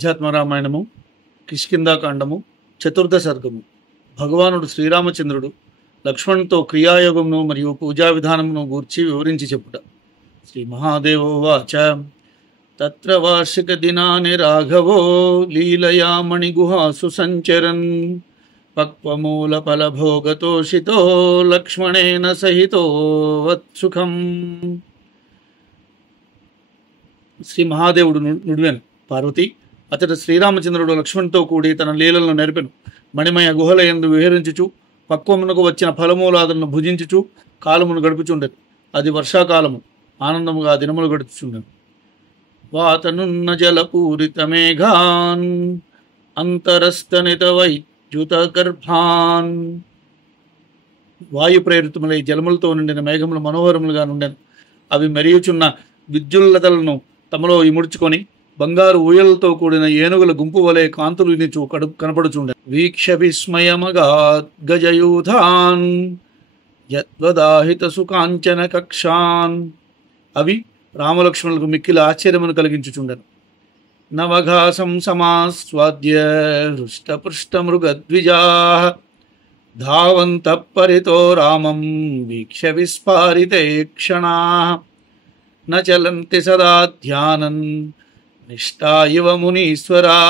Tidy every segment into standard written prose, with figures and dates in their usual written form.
అధ్యాత్మ రామాయణము కిష్కింధాకాండము చతుర్థ సర్గము. భగవానుడు శ్రీరామచంద్రుడు లక్ష్మణుతో క్రియాయోగమును మరియు పూజా విధానమును గూర్చి వివరించి చెప్పుట. శ్రీ మహాదేవోవాచ తత్ర వార్షిక దినాని రాఘవో లీలయా మణిగుహాసు సంచరన్ పక్వమూల ఫలభోగతోషితో లక్ష్మణేన సహితో వత్సుఖం. శ్రీ మహాదేవుడు నుడివెను, పార్వతి, అతడు శ్రీరామచంద్రుడు లక్ష్మణుతో కూడి తన లీలలను నెరపెను. మణిమయ గుహల యందు విహరించుచు పక్వమునకు వచ్చిన ఫలమూలాదులను భుజించుచు కాలమును గడుపుచుండెను. అది వర్షాకాలము. ఆనందముగా దినములు గడుపుచుండెను. వాతనున్న జలపూరిత మేఘాన్ అంతరస్తనిత వైద్యుత గర్భాన్. వాయు ప్రేరితములై జలములతో నిండిన మేఘములు మనోహరములుగా నుండెను. అవి మెరియుచున్న విద్యుల్లతలను తమలో ఇముడ్చుకొని బంగారు ఊయలతో కూడిన ఏనుగుల గుంపు వలె కాంతులు నిచు కనపడుచుండె. వీక్ష విస్మయమగాద్గజయూథాన్ యద్వదాహిత సుకాంచన కక్షాన్. అవి రామలక్ష్మణులకు మిక్కిలి ఆశ్చర్యమును కలిగించుచుండెను. నవఘాసం సమాస్వాద్య హృష్టపృష్టమృగద్విజా ధావంత పరితో రామం వీక్ష విస్ఫారితే క్షణా న చలంతి సదా ధ్యానన్ నిష్టా ఇవ మునీశ్వరా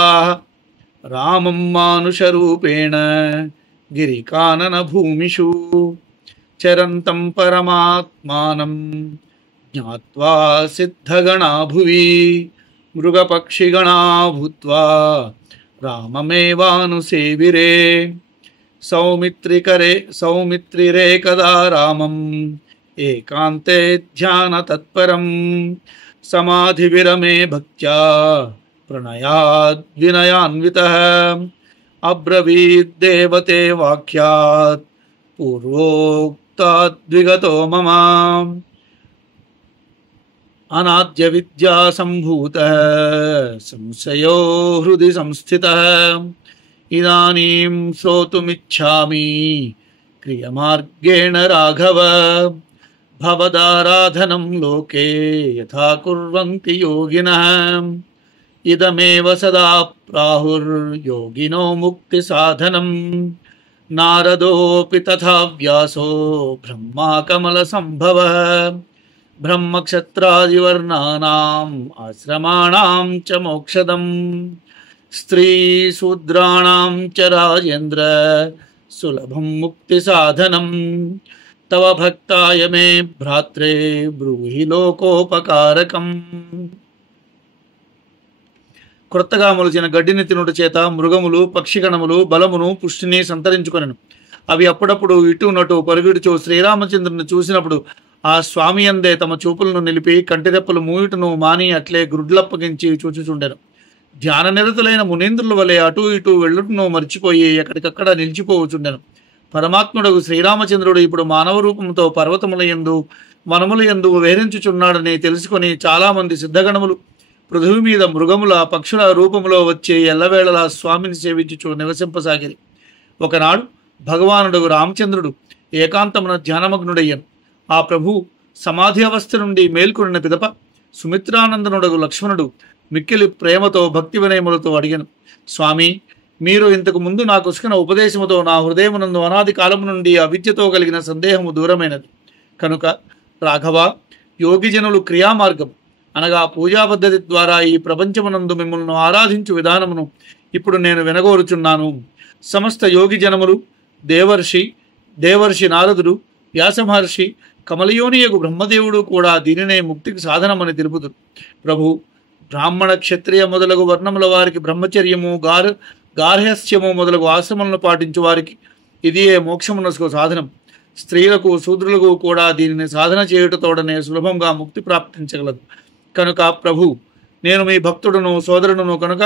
రామం మానుషరూపేణ గిరికానన భూమిషు చరంతం పరమాత్మానం జ్ఞాత్వా సిద్ధగణా భువి మృగపక్షిగణా భూత్వా రామమేవానుసేవిరే సౌమిత్రిరే కదా రామం ఏకాంతే ధ్యాన తత్పరం సమాధి విరమే భక్త్యా ప్రణయాద్ వినయాన్వితః అబ్రవీద్దేవతే వాక్యాత్ పూర్వోక్తాద్విగతో మమ అనాద్య విద్యా సంభూతః సంశయో హృది సంస్థితః ఇదానీం శ్రోతుమిచ్ఛామి క్రియమార్గేణ రాఘవ భవదారాధనం లోకే యథా కుర్వంతి యోగినః ఇదమేవ సదా ప్రాహుర్యోగినో ముక్తి సాధనం నారదోపి తథా వ్యాసో బ్రహ్మా కమల సంభవః బ్రహ్మక్షత్రాదివర్ణానాం ఆశ్రమాణాం చ మోక్షదం స్త్రీ శూద్రాణాం చ రాజేంద్ర సులభం ముక్తి సాధనం తవ భక్తాయ మే భ్రాత్రే బ్రూహి లోకోపకారకం. క్రొత్తగా మొలిచిన గడ్డిని తినుట చేత మృగములు పక్షిగణములు బలమును పుష్టిని సంతరించుకొనెను. అవి అప్పుడప్పుడు ఇటునటు పరుగుడుచు శ్రీరామచంద్రుని చూసినప్పుడు ఆ స్వామి అందే తమ చూపులను నిలిపి కంటిరెప్పలు మూయుటను మాని అట్లే గ్రుడ్లప్పగించి చూచుచుండెను. ధ్యాన నిరతులైన మునీంద్రుల వలె అటు ఇటు వెళ్ళుటను మర్చిపోయి ఎక్కడికక్కడ నిలిచిపోవచుండెను. పరమాత్ముడు శ్రీరామచంద్రుడు ఇప్పుడు మానవ రూపంతో పర్వతముల యందు వనముల యందు విహరించుచున్నాడని తెలుసుకొని చాలామంది సిద్ధగణములు పృథివీ మీద మృగముల పక్షుల రూపములో వచ్చి ఎల్లవేళలా స్వామిని సేవించుచు నివసింపసాగిరి. ఒకనాడు భగవానుడు రామచంద్రుడు ఏకాంతమున ధ్యానమగ్నుడయ్యను. ఆ ప్రభు సమాధి అవస్థ నుండి మేల్కొనిన పిదప సుమిత్రానందనుడు లక్ష్మణుడు మిక్కిలి ప్రేమతో భక్తి వినయములతో అడిగను, స్వామి, మీరు ఇంతకు ముందు నాకు ఉసుకిన ఉపదేశముతో నా హృదయమునందు అనాది కాలము నుండి అవిద్యతో కలిగిన సందేహము దూరమైనది కనుక రాఘవ, యోగిజనులు క్రియామార్గం అనగా పూజా పద్ధతి ద్వారా ఈ ప్రపంచమునందు మిమ్మల్ని ఆరాధించు విధానమును ఇప్పుడు నేను వినగోరుచున్నాను. సమస్త యోగి జనములు దేవర్షి నారదుడు, వ్యాసమహర్షి, కమలయోనియగు బ్రహ్మదేవుడు కూడా దీనినే ముక్తికి సాధనమని తెలుపుదురు. ప్రభు, బ్రాహ్మణ క్షత్రియ మొదలగు వర్ణముల వారికి బ్రహ్మచర్యము గార్హస్యము మొదలగు ఆశ్రమలను పాటించు వారికి ఇదియే మోక్షమునకు సాధనం. స్త్రీలకు శూద్రులకు కూడా దీనిని సాధన చేయుటతోడనే సులభంగా ముక్తి ప్రాప్తించగలదు. కనుక ప్రభు, నేను మీ భక్తుడును సోదరుడును కనుక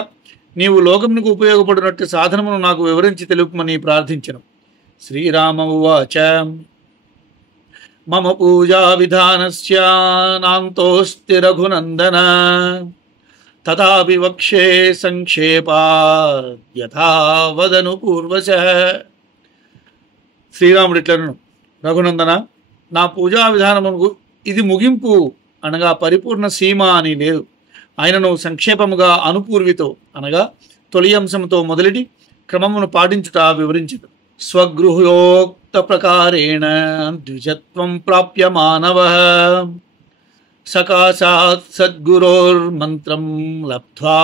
నీవు లోకమునకు ఉపయోగపడినట్టు సాధనమును నాకు వివరించి తెలుపమని ప్రార్థించను. శ్రీరామ ఉవాచ మమ పూజా విధానస్య నాంతోస్తి రఘునందన తథాపి వక్షే సంక్షేపాత్ యథా వదను పూర్వశః. శ్రీరాముడు ఇట్లను, రఘునందన, నా పూజా విధానమునకు ఇది ముగింపు అనగా పరిపూర్ణ సీమ అని లేదు. ఆయనను సంక్షేపముగా అనుపూర్వితో అనగా తొలి అంశంతో మొదలెటి క్రమమును పాటించుట వివరించదు. స్వగృహోక్త ప్రకారేణ ద్విజత్వం ప్రాప్య మానవ సకాశాత్ సద్గురోర్మంత్రం లబ్ధ్వా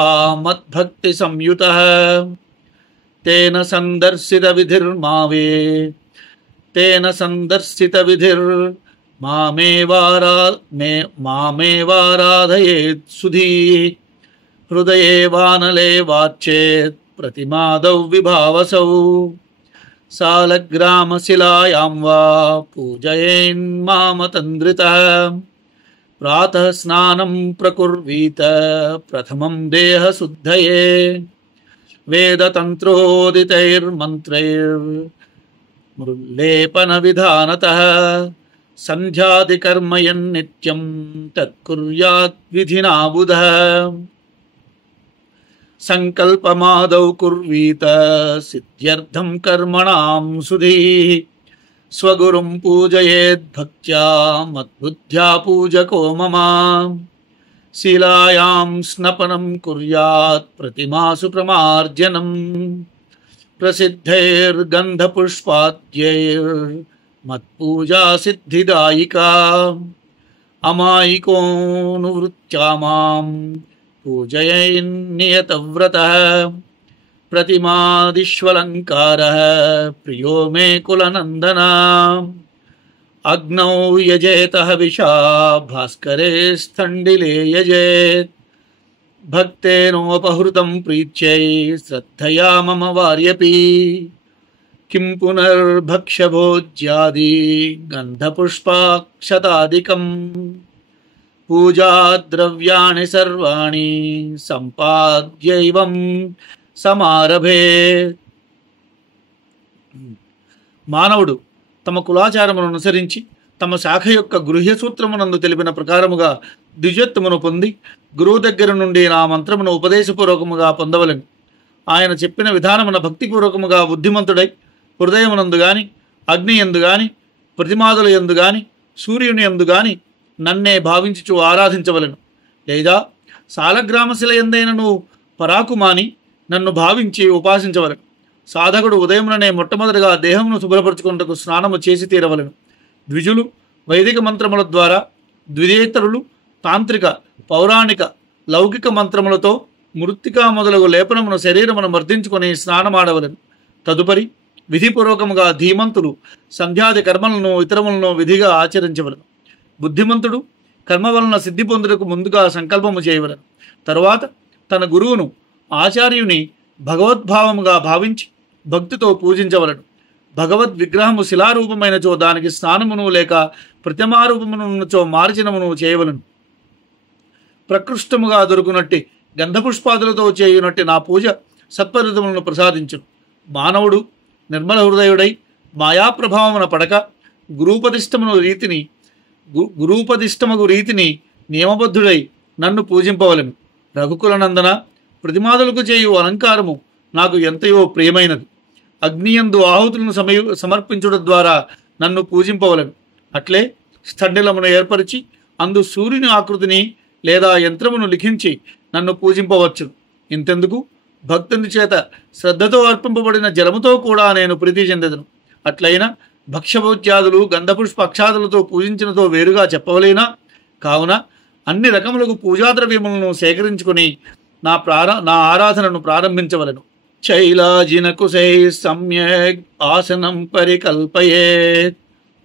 మద్భక్తి సంయుత తేన సందర్శిత విధిర్మావే తేన సందర్శిత విధిర్ మామేవారాధయేత్ సుధీ హృదయే వానలే వాచ్చేత్ ప్రతిమాదౌ విభావసౌ సాలగ్రామశిలాయాం వా పూజయేన్మామతంద్రితః ప్రాతః స్నానం ప్రకుర్వీత ప్రథమం దేహశుద్ధయే వేదతంత్రోదితైర్మంత్రైర్లేపన విధానతః సంధ్యాదికర్మయన్నిత్యం తత్కుర్యాత్ విధినా బుధః సంకల్పమాదౌ కుర్వీత సిద్ధ్యర్థం కర్మణాం సుధీః స్వగురుం పూజయేద్ భక్త్యా మద్బుద్ధ్యా పూజకో మమ శిలాయాం స్నపనం కుర్యాత్ ప్రతిమాసు ప్రమార్జనం ప్రసిద్ధైర్గంధపుష్పాద్యైర్మత్పూజా సిద్ధిదాయికా అమాయికోనువృత్యా మాం పూజయన్నియతవ్రతః ప్రతిమాదిష్వలంకారః ప్రియో మే కులనందన అగ్నౌ యజేత హవిషా భాస్కరే స్థండిలే యజేత్ భక్తేనోపహృతం ప్రీత్యై శ్రద్ధయా మమ వార్యపి కిం పునర్భక్ష్యభోజ్యాది గంధపుష్పాక్షతాదికం పూజాద్రవ్యాణి సర్వాణి సంపాద్యైవం సమారభే. మానవుడు తమ కులాచారమును అనుసరించి తమ శాఖ యొక్క గృహ్య సూత్రమునందు తెలిపిన ప్రకారముగా ద్విజత్వమును పొంది గురువు దగ్గర నుండి నా మంత్రమును ఉపదేశపూర్వకముగా పొందవలెను. ఆయన చెప్పిన విధానమున భక్తిపూర్వకముగా బుద్ధిమంతుడై హృదయమునందు గాని అగ్ని యందు గాని ప్రతిమాదుల యందు గాని సూర్యుని యందు గాని నన్నే భావించుచు ఆరాధించవలెను. లేదా సాలగ్రామశిల యందైనను పరాకుమాని నన్ను భావించి ఉపాసించవలెను. సాధకుడు ఉదయముననే మొట్టమొదటిగా దేహమును శుభ్రపరచుకున్నటకు స్నానము చేసి తీరవలెను. ద్విజులు వైదిక మంత్రముల ద్వారా, ద్విజేతరులు తాంత్రిక పౌరాణిక లౌకిక మంత్రములతో మృత్తికా మొదలగు లేపనమును శరీరమును మర్దించుకొని స్నానమాడవలెను. తదుపరి విధిపూర్వకముగా ధీమంతులు సంధ్యాది కర్మలను ఇతరములను విధిగా ఆచరించవలెను. బుద్ధిమంతుడు కర్మ వలన సిద్ధి పొందుటకు ముందుగా సంకల్పము చేయవలెను. తరువాత తన గురువును ఆచార్యుని భగవద్భావముగా భావించి భక్తితో పూజించవలెను. భగవద్ విగ్రహము శిలారూపమైనచో దానికి స్నానమును లేక ప్రతిమారూపమునున్నచో మార్జనమును చేయవలెను. ప్రకృష్టముగా దొరుకునట్టి గంధపుష్పాదులతో చేయునట్టి నా పూజ సత్ఫలితములను ప్రసాదించును. మానవుడు నిర్మల హృదయుడై మాయాప్రభావమున పడక గురూపదిష్టమగు రీతిని నియమబద్ధుడై నన్ను పూజింపవలెను. రఘుకుల నందన, ప్రతిమాదులకు చేయు అలంకారము నాకు ఎంతయో ప్రియమైనది. అగ్నియందు ఆహుతులను సమర్పించుట ద్వారా నన్ను పూజింపవలెను. అట్లే స్థండిలమును ఏర్పరిచి అందు సూర్యుని ఆకృతిని లేదా యంత్రమును లిఖించి నన్ను పూజింపవచ్చు. ఇంతెందుకు, భక్తుని చేత శ్రద్ధతో అర్పింపబడిన జలముతో కూడా నేను ప్రీతి చెందెదను. అట్లయినా భక్ష్యభోజ్యాదులు గంధపుష్ప అక్షాదులతో పూజించినతో వేరుగా చెప్పవలేనా? కావున అన్ని రకములకు పూజాద్రవ్యములను సేకరించుకుని నా ఆరాధనను ప్రారంభించవలను. శైలాజినకుశై సమ్యక్ ఆసనం పరికల్పయేత్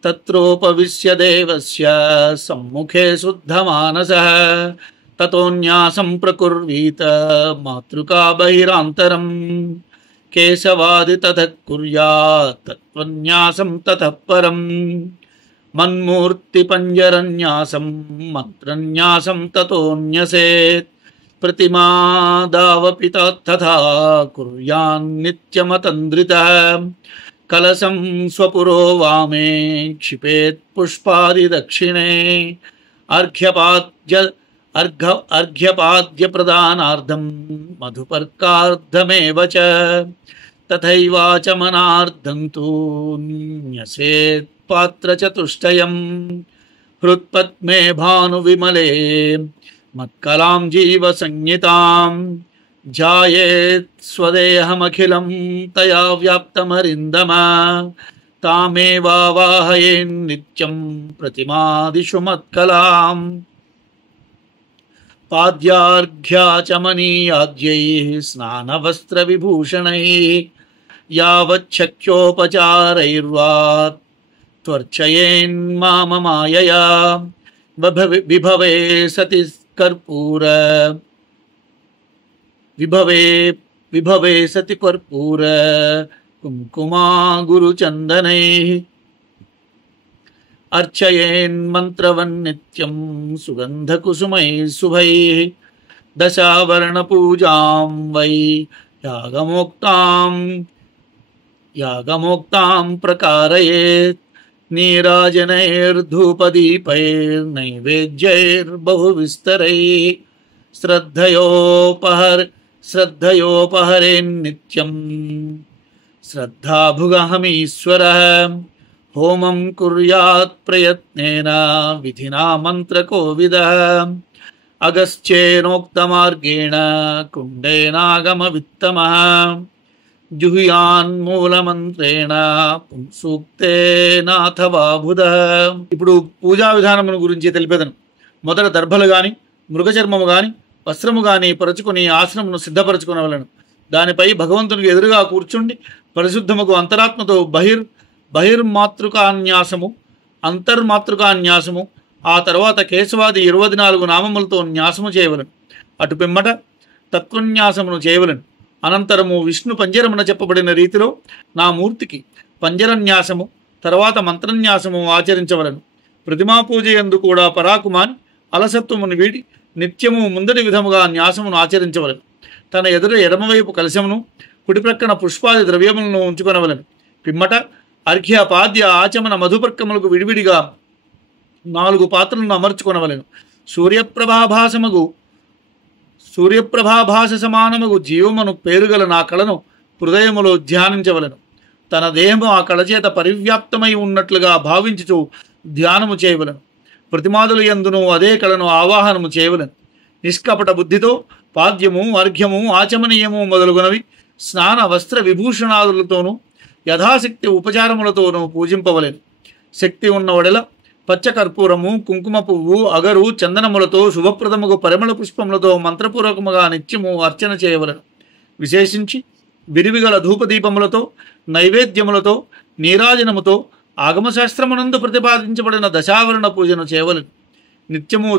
తత్రోపవిశ్య దేవస్య సమ్ముఖే శుద్ధమానసః తతోన్యాసం ప్రకుర్వీత మాతృకా బహిరాంతరం కేశవాది తతః కుర్యాత్ తత్వన్యాసం తతః పరం మన్మూర్తి పంజరన్యాసం మంత్రన్యాసం తతోన్యసేత్ ప్రతిమాదావపి తథా కుర్యాన్నిత్యమతంద్రితః కలశం స్వపురో వామే క్షిపేత్ పుష్పాది దక్షిణే అర్ఘ్యపాద్య ప్రదానార్థం మధుపర్కార్థమేవ చ తథైవాచమనార్థం తు న్యసేత్ పాత్రచతుష్టయం హృత్పద్మే భానువిమలే మత్కలాం జీవ సంజ్ఞితాం ధ్యాయేత్ స్వదేహమఖిలం తయా వ్యాప్తమరిందమా తామేవావాహయేన్నిత్యం ప్రతిమాదిషు మత్కలాం పాద్యార్ఘ్యాచమనీయాద్యైః స్నానవస్త్రవిభూషణైః యావచ్చక్యోపచారైర్వా త్వర్చయేన్మామమాయయా విభవే సతి కర్పూర విభవే సతి కర్పూర కుంకుమా గురుచందనైః అర్చయేన్మంత్రవన్నిత్యం సుగంధకుసుమైః శుభైః దశావరణపూజాం వై యాగమోక్తాం ప్రకారయేత్ నీరాజనైర్ధూపదీపైర్నైవేద్యైర్బహువిస్తరైः శ్రద్ధయోపహరేన్నిత్యం శ్రద్ధాభుగహమీశ్వరः హోమం కుర్యాత్ ప్రయత్నేన విధినా మంత్రకోవిదః అగస్త్యేనోక్తమార్గేణ కుండేనాగమవిత్తమః జుహ్యాన్మూలమంత్రేణ పుంసూక్తేనాథవా బుధః. ఇప్పుడు పూజా విధానమును గురించి తెలిపేదను. మొదట దర్భలు గాని మృగచర్మము గాని వస్త్రము గాని పరుచుకుని ఆసనమును సిద్ధపరచుకునవలను. దానిపై భగవంతునికి ఎదురుగా కూర్చుండి పరిశుద్ధముకు అంతరాత్మతో బహిర్మాతృకాన్యాసము అంతర్మాతృకాన్యాసము ఆ తర్వాత కేశవాది 24 నామములతో న్యాసము చేయవలను. అటు పిమ్మట తత్వన్యాసమును చేయవలను. అనంతరము విష్ణు పంజరమున చెప్పబడిన రీతిలో నా మూర్తికి పంజరన్యాసము తర్వాత మంత్రన్యాసము ఆచరించవలను. ప్రతిమా పూజ యందు కూడా పరాకుమాని అలసత్వమును వీడి నిత్యము ముందటి విధముగా న్యాసమును ఆచరించవలను. తన ఎదురు ఎడమవైపు కలశమును కుడి ప్రక్కన పుష్పాది ద్రవ్యములను ఉంచుకొనవలను. పిమ్మట అర్ఘ్య పాద్య ఆచమన మధుపర్కములకు విడివిడిగా 4 పాత్రలను అమర్చుకొనవలను. సూర్యప్రభాభాస సమానముగు జీవమును పేరుగల నా కళను హృదయములో ధ్యానించవలను. తన దేహము ఆ కళ చేత పరివ్యాప్తమై ఉన్నట్లుగా భావించుచు ధ్యానము చేయవలను. ప్రతిమాదుల యందును అదే కళను ఆవాహనము చేయవలను. నిష్కపట బుద్ధితో పాద్యము అర్ఘ్యము ఆచమనీయము మొదలుగునవి స్నాన వస్త్ర విభూషణాదులతోనూ యథాశక్తి ఉపచారములతోనూ పూజింపవలెను. శక్తి ఉన్నవడెల పచ్చకర్పూరము కుంకుమ పువ్వు అగరు చందనములతో శుభప్రదముగు పరిమళ పుష్పములతో మంత్రపూర్వకముగా నిత్యము అర్చన చేయవలను. విశేషించి విరివిగల ధూపదీపములతో నైవేద్యములతో నీరాజనముతో ఆగమశాస్త్రమునందు ప్రతిపాదించబడిన దశావరణ పూజను చేయవలను. నిత్యము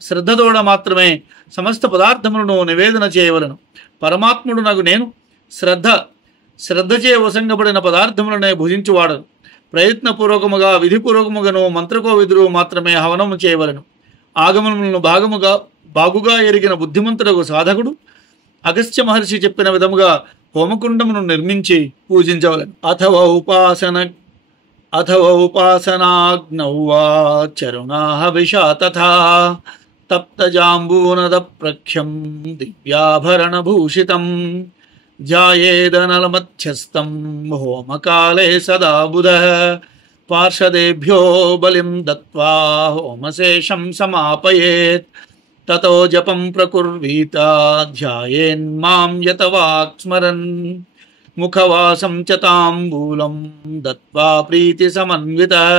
శ్రద్ధతోడ మాత్రమే సమస్త పదార్థములను నివేదన చేయవలను. పరమాత్ముడు నాకు నేను శ్రద్ధచే వసంగబడిన పదార్థములనే భుజించువాడను. ప్రయత్నపూర్వకముగా విధిపూర్వకముగాను మంత్రకోవిదులు మాత్రమే హవనము చేయవలను. ఆగమనములను బాగుగా ఎరిగిన బుద్ధిమంతుడకు సాధకుడు అగస్త్య మహర్షి చెప్పిన విధముగా హోమకుండమును నిర్మించి పూజించవలను. అథవ ఉపాసనాగ్నౌ వా చరుణాః విషా తథా తప్తజాంబూనద ప్రఖ్యం దివ్యాభరణభూషితం ధ్యాయేదనలమధ్యస్థం హోమకాలే సదా బుధః పార్షదేభ్యో బలిం దత్వా హోమశేషం సమాపయేత్ తతో జపం ప్రకుర్వీత ధ్యాయేన్మాం యతవాక్ స్మరన్ ముఖవాసం చ తాంబూలం దత్వా ప్రీతి సమన్వితః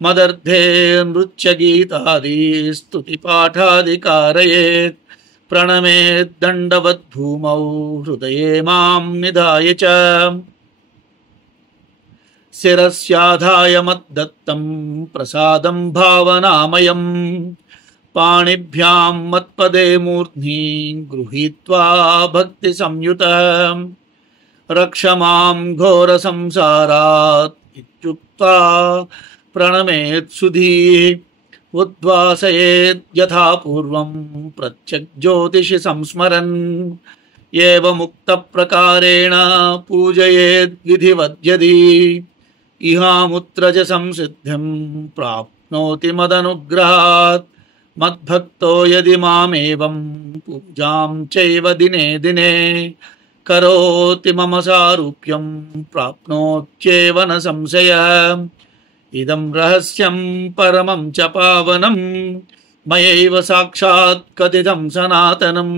మదర్థే నృత్యగీతాది స్తుతి పాఠాదికారయేత్ ప్రణమేద్దండవద్భూమౌ హృదయే మాం నిధాయ చ శిరస్యాధాయ మద్దత్తం ప్రసాదం భావనామయం పాణిభ్యాం మత్పదే మూర్ధ్ని గృహీత్వా భక్తి సంయుతః రక్ష మాం ఘోర సంసారాత్ ఇత్యుక్త్వా ప్రణమేత్ సుధీః ఉద్వాసయేత్ యథా పూర్వం ప్రత్యగ్జ్యోతిషి సంస్మరన్ ఏవముక్త ప్రకారేణ పూజయేద్ విధివద్యది ఇహాముత్ర చ సంసిద్ధిం ప్రాప్నోతి మదనుగ్రహాత్ మద్భక్తో యది మామేవం పూజాం చైవ దినే దినే కరోతి మమ సారూప్యం ప్రాప్నోత్యేవ న సంశయః ఇదం రహస్యం పరమం చ పావనం మయైవ సాక్షాత్ కథితం సనాతనం.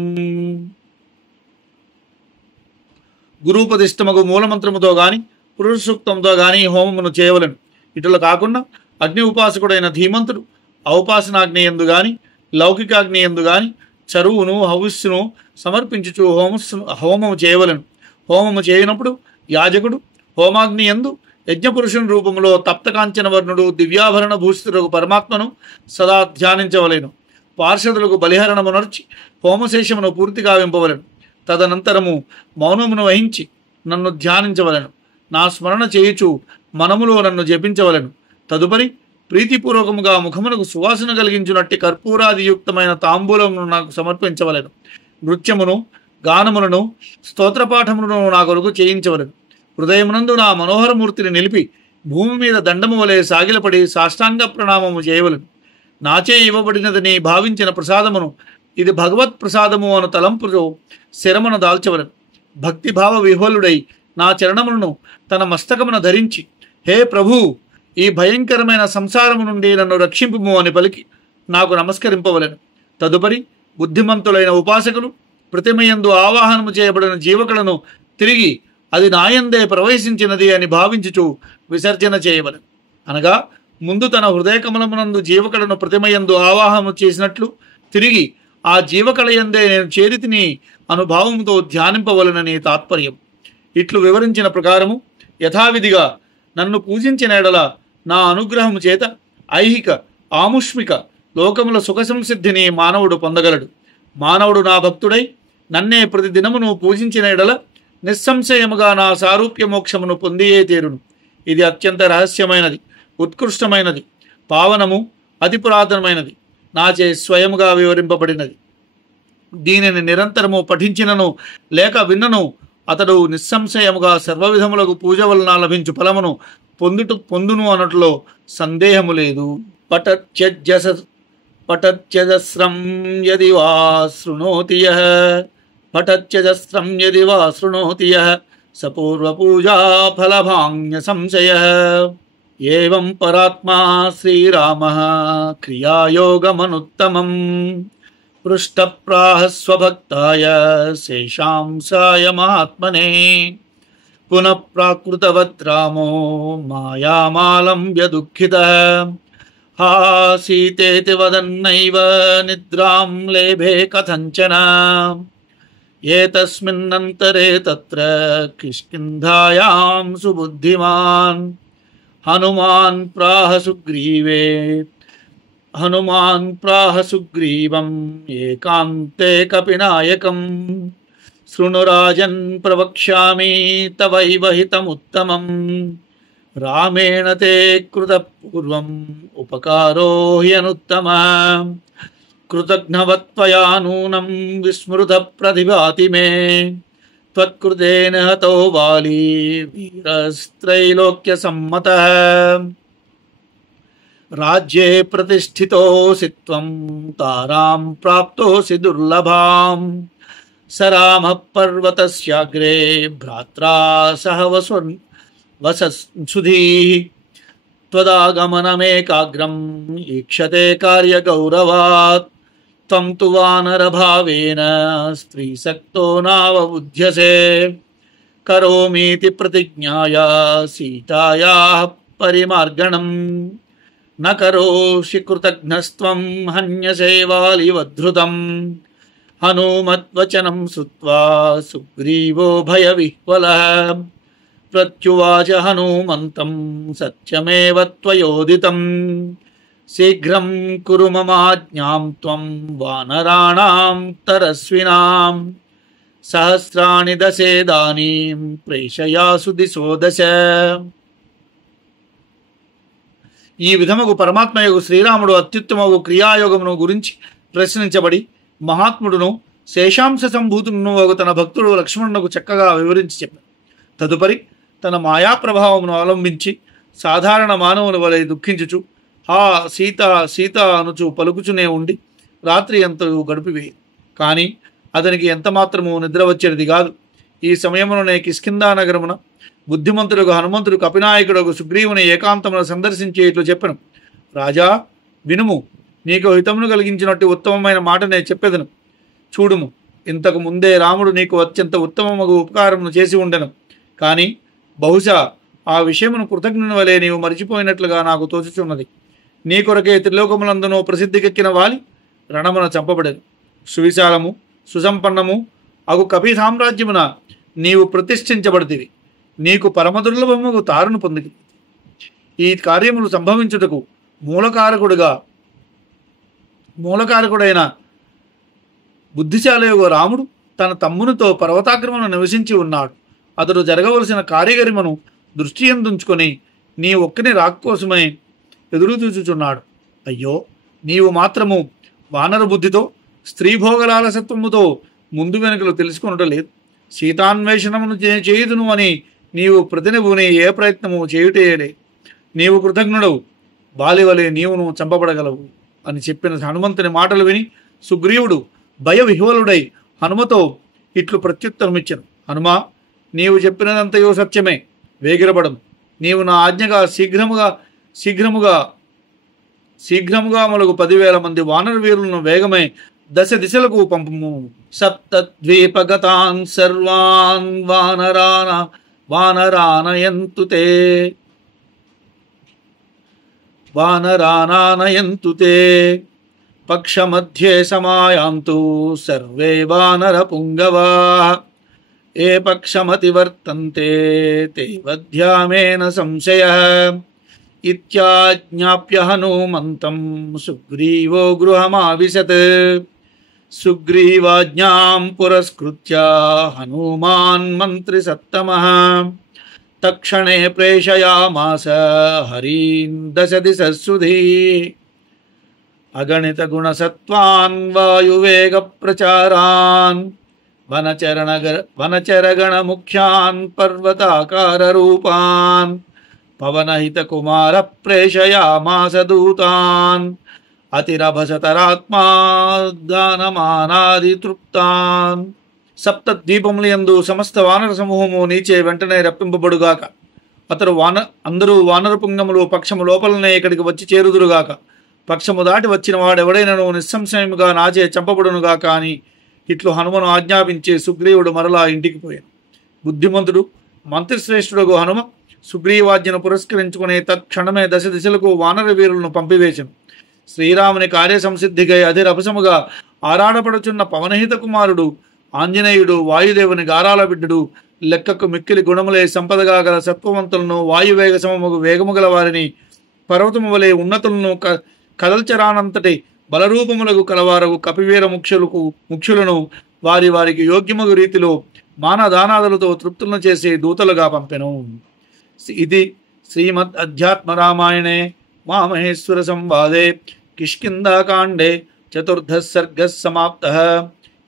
గురూపదిష్టమగు మూలమంత్రముతో గాని పురుష సూక్తంతో గాని హోమమును చేయవలను. ఇటులా కాకుండా అగ్ని ఉపాసకుడైన ధీమంతుడు ఔపాసనాగ్నియందు గాని లౌకికాగ్నియందు గాని చరువును హవిస్సును సమర్పించుచు హోమము చేయవలను. హోమము చేయనప్పుడు యాజకుడు హోమాగ్నియందు యజ్ఞపురుషుని రూపములో తప్తకాంచన వర్ణుడు దివ్యాభరణ భూషితులకు పరమాత్మను సదా ధ్యానించవలెను. పార్షదులకు బలిహరణమునర్చి హోమశేషమును పూర్తిగా వింపవలెను. తదనంతరము మౌనమును వహించి నన్ను ధ్యానించవలెను. నా స్మరణ చేయుచు మనములో నన్ను జపించవలెను. తదుపరి ప్రీతిపూర్వకముగా ముఖమునకు సువాసన కలిగించునట్టి కర్పూరాదియుక్తమైన తాంబూలమును నాకు సమర్పించవలెను. నృత్యమును గానములను స్తోత్రపాఠములను నా కొరకు చేయించవలెను. హృదయమునందు నా మనోహరమూర్తిని నిలిపి భూమి మీద దండము వలె సాగిలపడి సాష్టాంగ ప్రణామము చేయవలెను. నాచే ఇవ్వబడినదని భావించిన ప్రసాదమును ఇది భగవత్ ప్రసాదము అను తలంపుతో శరమును దాల్చవలెను. భక్తిభావ విహ్వలుడై నా చరణములను తన మస్తకమున ధరించి, హే ప్రభు, ఈ భయంకరమైన సంసారము నుండి నన్ను రక్షింపుము అని పలికి నాకు నమస్కరింపవలెను. తదుపరి బుద్ధిమంతులైన ఉపాసకులు ప్రతిమయందు ఆవాహనము చేయబడిన జీవకళను తిరిగి అది నాయందే ప్రవేశించినది అని భావించుచు విసర్జన చేయవలెను. అనగా ముందు తన హృదయకమలమునందు జీవకళను ప్రతిమయందు ఆవాహనము చేసినట్లు తిరిగి ఆ జీవకళయందే నేను చేరితిని అనుభావముతో ధ్యానింపవలనని తాత్పర్యం. ఇట్లు వివరించిన ప్రకారము యథావిధిగా నన్ను పూజించిన ఎడల నా అనుగ్రహము చేత ఐహిక ఆముష్మిక లోకముల సుఖ సంసిద్ధిని మానవుడు పొందగలడు. మానవుడు నా భక్తుడై నన్నే ప్రతి దినమును పూజించిన ఎడల నిస్సంశయముగా నా సారూప్య మోక్షమును పొందియే తీరును. ఇది అత్యంత రహస్యమైనది, ఉత్కృష్టమైనది, పావనము, అతి పురాతనమైనది, నాచే స్వయముగా వివరింపబడినది. దీనిని నిరంతరము పఠించినను లేక విన్నను అతడు నిస్సంశయముగా సర్వవిధములకు పూజ వలన లభించు ఫలమును పొందును అనట్లో సందేహము లేదు. పఠత్యజస్రం యది వా శృణోతి యః పఠత్యజస్రం యది వా శృణోతి యః స పూర్వపూజా ఫలభాంగ్య సంశయః. ఏవం పరాత్మా శ్రీరామః క్రియాయోగమనుత్తమం పృష్టప్రాహ స్వభక్తాయ శేషాంసాయ మహాత్మనే. పునః ప్రాకృతవత్ రామో మాయామాలంబ్య దుఃఖితః హాసీతేతి వదన్నైవ నిద్రాం లేభే కథంచన. ఏతస్మిన్నంతరే తత్ర కిష్కింధాయాం సుబుద్ధిమాన్ హనుమాన్ ప్రాహ సుగ్రీవం ఏకాంతే కపినాయకం. శృణురాజన్ ప్రవక్ష్యామి తవైవ హితముత్తమం. రామేణ తే కృత పూర్వం ఉపకారో హ్యనుత్తమః. కృతజ్ఞవత్వయా నూనం విస్మృత ప్రతిభాతి మే. త్వత్కృతేన హతో వాలి వీరస్త్రైలోక్య సమ్మతః. రాజ్యే ప్రతిష్ఠితోసి త్వం తారాం ప్రాప్తోసి దుర్లభాం. స రామః పర్వతస్యాగ్రే భ్రాత్రా సహ వసత్సుధీః. త్వదాగమనమేకాగ్రం ఈక్షతే కార్యగౌరవాత్. త్వం తు వానరభావేన స్త్రీసక్తో నావబుధ్యసే. కరోమీతి ప్రతిజ్ఞాయ సీతాయాః పరిమార్గణం. న కరోషి కృతజ్ఞస్త్వం హన్యసే వాలివద్ధృతం. హనుమద్వచనం శ్రుత్వా సుగ్రీవో భయవిహ్వలః. ప్రత్యువాచ హనుమంతం సత్యమేవ త్వయోదితం. శీఘ్రం కురు మమాజ్ఞాం త్వం వానరాణాం తరస్వినాం. సహస్రాణి దశేదానీం ప్రేషయాసు దిశో దశ. ఈ విధముకు పరమాత్మయగు శ్రీరాముడు అత్యుత్తమగు క్రియాయోగమును గురించి ప్రశ్నించబడి మహాత్ముడును శేషాంశ సంభూతును తన భక్తుడు లక్ష్మణునకు చక్కగా వివరించి చెప్పాడు. తదుపరి తన మాయా ప్రభావమును అవలంబించి సాధారణ మానవుని వలె దుఃఖించుచు హా సీత సీత అనుచు పలుకుచునే ఉండి రాత్రి అంత గడిపివేయి. కానీ అతనికి ఎంత మాత్రము నిద్ర వచ్చేది కాదు. ఈ సమయముననే కిష్కింధా నగరమున బుద్ధిమంతుడుగు హనుమంతుడు కపినాయకుడు సుగ్రీవుని ఏకాంతమును సందర్శించి ఇట్లు చెప్పెను. రాజా వినుము, నీకు హితమును కలిగించినట్టు ఉత్తమమైన మాట నేను చెప్పేదను. చూడుము, ఇంతకు ముందే రాముడు నీకు అత్యంత ఉత్తమమగు ఉపకారమును చేసి ఉండెను. కానీ బహుశా ఆ విషయమును కృతజ్ఞుని వలె నీవు మరిచిపోయినట్లుగా నాకు తోచుచున్నది. నీ కొరకే త్రిలోకములందునూ ప్రసిద్ధికెక్కిన వాలి రణమున చంపబడెను. సువిశాలము సుసంపన్నము అగు కపి సామ్రాజ్యమున నీవు ప్రతిష్ఠించబడితివి. నీకు పరమదుర్లభముగు తారును పొందితి. ఈ కార్యములు సంభవించుటకు మూలకారకుడైన బుద్ధిశాలయోగ రాముడు తన తమ్మునితో పర్వతాగ్రమను నివసించి ఉన్నాడు. అతడు జరగవలసిన కార్యగరిమను దృష్టి ఎందుంచుకొని నీ ఒక్కని రాకోసమే ఎదురు చూచుచున్నాడు. అయ్యో, నీవు మాత్రము వానర బుద్ధితో స్త్రీభోగలాలసత్వముతో ముందు వెనుకలు తెలుసుకొనటం లేదు. సీతాన్వేషణమును చేయుదును అని నీవు ప్రతినిపుని ఏ ప్రయత్నము చేయుటేయలే. నీవు కృతజ్ఞుడవు, బాలివలే నీవును చంపబడగలవు అని చెప్పిన హనుమంతుని మాటలు విని సుగ్రీవుడు భయ విహ్వలుడై హనుమతో ఇట్లు ప్రత్యుత్తరమిచ్చాను. హనుమా, నీవు చెప్పినదంతయో సత్యమే. వేగిరపడం. నీవు నా ఆజ్ఞగా శీఘ్రముగా మొలగు 10,000 మంది వానర వీరులను వేగమై దశ దిశలకు పంపము. సప్తద్వీపగతాన్ సర్వాన్ వానరానానయంతు తే పక్షమధ్యే సమాయాంతు సర్వే వానర పుంగవా ఏ పక్షమతివర్తంతే తే వధ్యామేన సంశయః ఇత్యాజ్ఞాప్య హనుమంతం సుగ్రీవో గృహమావిశత్. సుగ్రీవాజ్ఞాం పురస్కృత్య హనుమాన్ మంత్రి సత్తమః తక్షణే ప్రేషయామాస హరీన్ దశ దిశశ్రుధీ అగణిత గుణసత్వాన్ వాయువేగ ప్రచారాన్ వనచరగణ ముఖ్యాన్ పర్వతాకార రూపాన్ పవనహిత కుమార ప్రేషయామాస దూతాన్ అతిరభసతరాత్మా దానమానాది తృప్తాన్. సప్త ద్వీపములందు సమస్త వానర సమూహము నీచే వెంటనే రప్పింపబడుగాక. అందరూ వానర పుంగములు పక్షము లోపలనే ఇక్కడికి వచ్చి చేరుదురుగాక. పక్షము దాటి వచ్చిన వాడెవడైనను నిస్సంశయముగా నాచే చంపబడునుగాక అని ఇట్లు హనుమను ఆజ్ఞాపించి సుగ్రీవుడు మరలా ఇంటికి పోయాను. బుద్ధిమంతుడు మంత్రిశ్రేష్ఠుడు హనుమ సుగ్రీవాజ్ఞను పురస్కరించుకుని తత్క్షణమే దశ దిశలకు వానర వీరులను పంపివేశను. శ్రీరాముని కార్య సంసిద్ధికై అధిరభసముగా ఆరాడపడుచున్న పవనహిత కుమారుడు ఆంజనేయుడు వాయుదేవుని గారాల బిడ్డడు, లెక్కకు మిక్కిలి గుణములే సంపదగా గల సత్వవంతులను, వాయువేగ సమముగు వేగము గల వారిని, పర్వతము వలె ఉన్నతులను కదల్చరానంతటి బలరూపములకు కలవారగు కపివీర ముఖ్యులను వారికి యోగ్యమగు రీతిలో మానదానాదులతో తృప్తులను చేసి దూతలుగా పంపెను. ఇది శ్రీమద్ అధ్యాత్మ రామాయణే మామహేశ్వర సంవాదే కిష్కింధాకాండే 4th సర్గः సమాప్తః.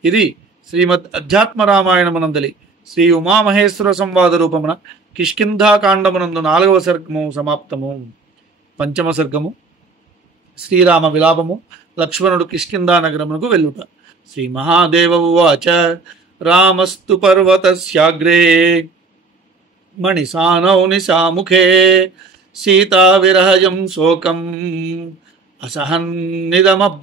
ఇది శ్రీమద్ అధ్యాత్మ రామాయణమునందలి శ్రీ ఉమామహేశ్వర సంవాద రూపమున కిష్కింధాకాండమునందు 4వ సర్గము సమాప్తము. 5వ సర్గము శ్రీరామ విలాపము. లక్ష్మణుడు కిష్కింధా నగరమునకు వెళ్ళుట. శ్రీ మహాదేవ ఉవాచ రామస్తు పర్వతస్యాగ్రే మణిసానౌ నిశాముఖే సీతా విరహయం శోకం అసహన్నిదమబ్రవీత్.